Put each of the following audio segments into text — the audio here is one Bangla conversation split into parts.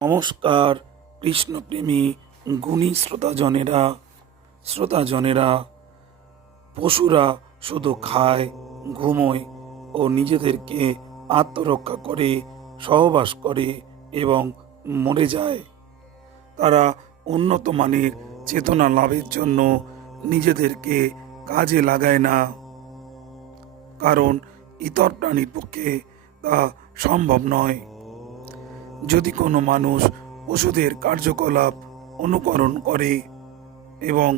নমস্কার কৃষ্ণপ্রেমী গুণী শ্রোতাজনেরা। পশুরা শুধু খায়, ঘুমোয় ও নিজেদেরকে আত্মরক্ষা করে সহবাস করে এবং মরে যায়। তারা উন্নত মানের চেতনা লাভের জন্য নিজেদেরকে কাজে লাগায় না, কারণ ইতর প্রাণীর পক্ষে তা সম্ভব নয়। যদি কোনো মানুষ পশুদের কার্যকলাপ অনুকরণ করে এবং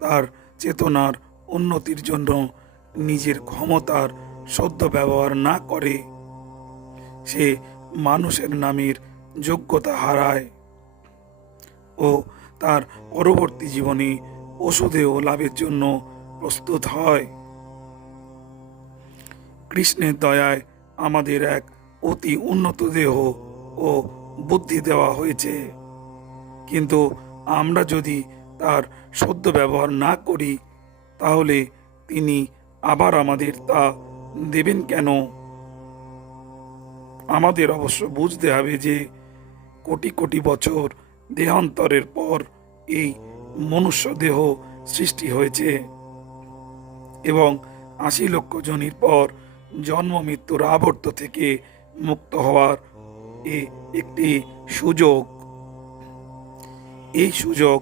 তার চেতনার উন্নতির জন্য নিজের ক্ষমতার সদ্য ব্যবহার না করে, সে মানুষের নামের যোগ্যতা হারায় ও তার পরবর্তী জীবনে পশুদেহ লাভের জন্য প্রস্তুত হয়। কৃষ্ণের দয়ায় আমাদের এক অতি উন্নত দেহ ও বুদ্ধি দেওয়া হয়েছে, কিন্তু আমরা যদি তার সদ্য ব্যবহার না করি, তাহলে তিনি আবার আমাদের তা দেবেন কেন? আমাদের অবশ্য বুঝতে হবে যে কোটি কোটি বছর দেহান্তরের পর এই মনুষ্য দেহ সৃষ্টি হয়েছে এবং ৮০ লক্ষ জনির পর জন্ম মৃত্যুর আবর্ত থেকে মুক্ত হওয়ার একটি সুযোগ। এই সুযোগ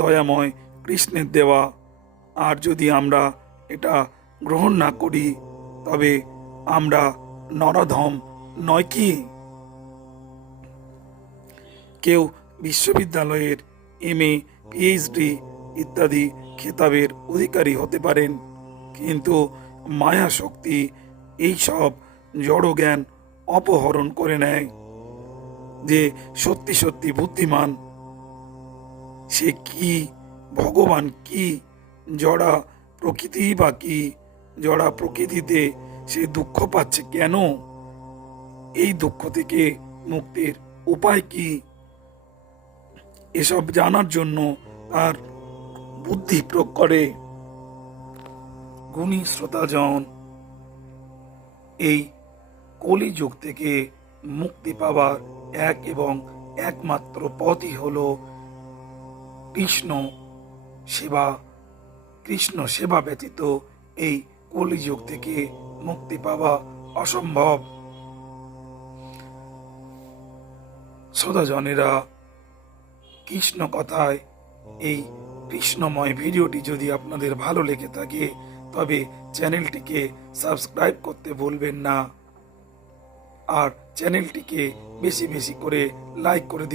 দয়াময় কৃষ্ণের দেওয়া, আর যদি আমরা এটা গ্রহণ না করি, তবে আমরা নরাধম নয় কি? কেউ বিশ্ববিদ্যালয়ের MA, PhD ইত্যাদি খেতাবের অধিকারী হতে পারেন, কিন্তু মায়া শক্তি এইসব জড় জ্ঞান অপহরণ করে নেয়। যে সত্যি সত্যি বুদ্ধিমান, সে কি, ভগবান কি, জড়া প্রকৃতি বা কি, জড়া প্রকৃতিতে সে দুঃখ পাচ্ছে কেন, এই দুঃখ থেকে মুক্তির উপায় কি, এসব জানার জন্য তার বুদ্ধি প্রয়োগ করে। গুণী শ্রোতাজন, এই কলিযুগ থেকে মুক্তি পাওয়ার এক এবং একমাত্র পথই হল কৃষ্ণ সেবা। কৃষ্ণ সেবা ব্যতীত এই কলিযুগ থেকে মুক্তি পাওয়া অসম্ভব। শ্রোতাজনেরা, কৃষ্ণ কথায় এই কৃষ্ণময় ভিডিওটি যদি আপনাদের ভালো লেগে থাকে, তবে চ্যানেলটিকে সাবস্ক্রাইব করতে ভুলবেন না, আর চ্যানেলটিকে বেশি বেশি করে লাইক করে দিন।